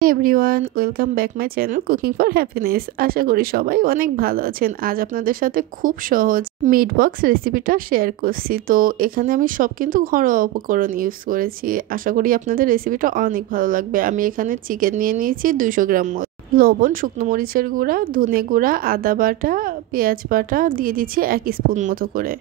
Everyone welcome back my channel cooking for happiness. আশা করি সবাই অনেক ভালো আছেন। আজ আপনাদের সাথে খুব সহজ মিট বক্স রেসিপিটা শেয়ার করছি। তো এখানে আমি সব কিন্তু ঘরোয়া উপকরণ ইউজ করেছি। আশা করি আপনাদের রেসিপিটা অনেক ভালো লাগবে। আমি এখানে চিকেন নিয়ে নিয়েছি 200 গ্রাম মতো, লবণ, শুকনো মরিচের গুঁড়া, ধনে গুঁড়া, আদা বাটা, পেঁয়াজ বাটা দিয়ে দিচ্ছি 1 স্পুন মতো করে।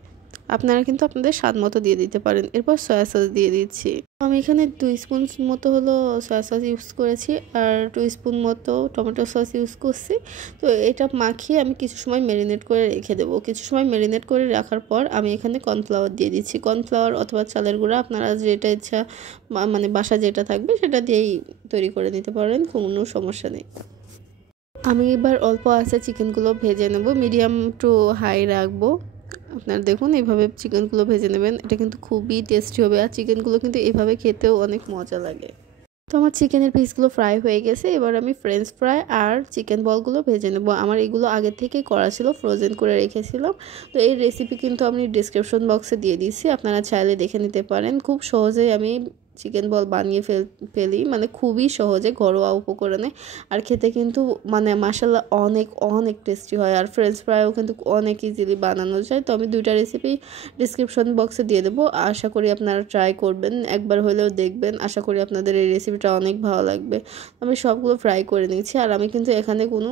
আপনারা কিন্তু আপনাদের স্বাদ মতো দিয়ে দিতে পারেন। এরপর সয়া সস দিয়ে দিচ্ছি। আমি এখানে 2 স্পুন মতো হলো সয়া সস ইউজ করেছি আর 2 স্পুন মতো টমেটো সস ইউজ করছি। তো এটা মাখিয়ে আমি কিছু সময় ম্যারিনেট করে রেখে দেবো। কিছু সময় ম্যারিনেট করে রাখার পর আমি এখানে কর্নফ্লাওয়ার দিয়ে দিচ্ছি। কর্নফ্লাওয়ার অথবা চালের গুঁড়া আপনারা যেটা ইচ্ছা মানে বাসা যেটা থাকবে সেটা দিয়েই তৈরি করে নিতে পারেন, কোনো সমস্যা নেই। আমি এবার অল্প আঁচে চিকেনগুলো ভেজে নেব, মিডিয়াম টু হাই রাখবো। আপনারা দেখুন এইভাবে চিকেনগুলো ভেজে নেবেন, এটা কিন্তু খুবই টেস্টি হবে। আর চিকেনগুলো কিন্তু এইভাবে খেতেও অনেক মজা লাগে। তো আমার চিকেনের পিসগুলো ফ্রাই হয়ে গেছে। এবার আমি ফ্রেঞ্চ ফ্রাই আর চিকেন বলগুলো ভেজে নেব। আমার এগুলো আগে থেকেই করা ছিল, ফ্রোজেন করে রেখেছিলাম। তো এই রেসিপি কিন্তু আমি ডিসক্রিপশন বক্সে দিয়ে দিচ্ছি, আপনারা চাইলে দেখে নিতে পারেন। খুব সহজেই আমি চিকেন বল বানিয়ে ফেলি, মানে খুবই সহজে ঘরোয়া উপকরণে। আর খেতে কিন্তু মানে মাশাআল্লাহ অনেক অনেক টেস্টি হয়। আর ফ্রেঞ্চ ফ্রাইও কিন্তু অনেক ইজিলি বানানো যায়। তো আমি দুইটা রেসিপি ডিসক্রিপশন বক্সে দিয়ে দেবো, আশা করি আপনারা ট্রাই করবেন, একবার হলেও দেখবেন। আশা করি আপনাদের এই রেসিপিটা অনেক ভালো লাগবে। আমি সবগুলো ফ্রাই করে নিয়েছি। আর আমি কিন্তু এখানে কোনো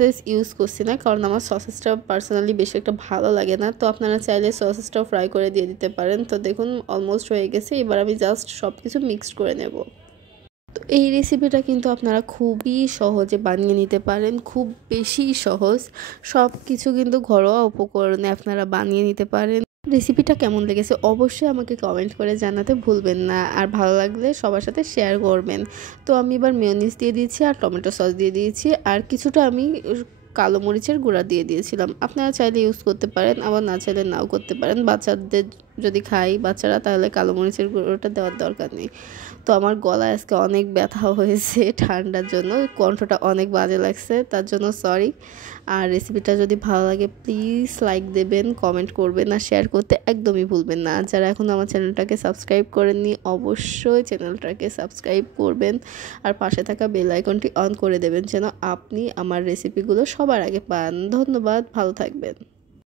সসেস ইউজ করছি না, কারণ আমার সসেসটা পার্সোনালি বেশি একটা ভালো লাগে না। তো আপনারা চাইলে সসেসটাও ফ্রাই করে দিয়ে দিতে পারেন। তো দেখুন অলমোস্ট হয়ে গেছে। এবার আমি জাস্ট সব কিছু মিক্সড করে নেব। তো এই রেসিপিটা কিন্তু আপনারা খুবই সহজে বানিয়ে নিতে পারেন, খুব বেশি সহজ। সব কিছু কিন্তু ঘরোয়া উপকরণে আপনারা বানিয়ে নিতে পারেন। রেসিপিটা কেমন লেগেছে অবশ্যই আমাকে কমেন্ট করে জানাতে ভুলবেন না। আর ভালো লাগলে সবার সাথে শেয়ার করবেন। তো আমি এবার মেয়োনিজ দিয়ে দিয়েছি আর টমেটো সস দিয়ে দিয়েছি। আর কিছুটা আমি কালো মরিচের গুঁড়া দিয়ে দিয়েছিলাম। আপনারা চাইলে ইউজ করতে পারেন, আবার না চাইলে নাও করতে পারেন। বাচ্চাদের যদি খাই বাচ্চারা, তাহলে কালো মরিচের গুঁড়োটা দেওয়ার দরকার নেই। তো আমার গলায় আজকে অনেক ব্যথা হয়েছে ঠান্ডার জন্য, কণ্ঠটা অনেক বাজে লাগছে, তার জন্য সরি। আর রেসিপিটা যদি ভালো লাগে প্লিজ লাইক দেবেন, কমেন্ট করবেন আর শেয়ার করতে একদমই ভুলবেন না। যারা এখন আমার চ্যানেলটাকে সাবস্ক্রাইব করেননি অবশ্যই চ্যানেলটাকে সাবস্ক্রাইব করবেন আর পাশে থাকা বেল আইকনটি অন করে দেবেন, যেন আপনি আমার রেসিপিগুলো সবার আগে পান। ধন্যবাদ, ভালো থাকবেন।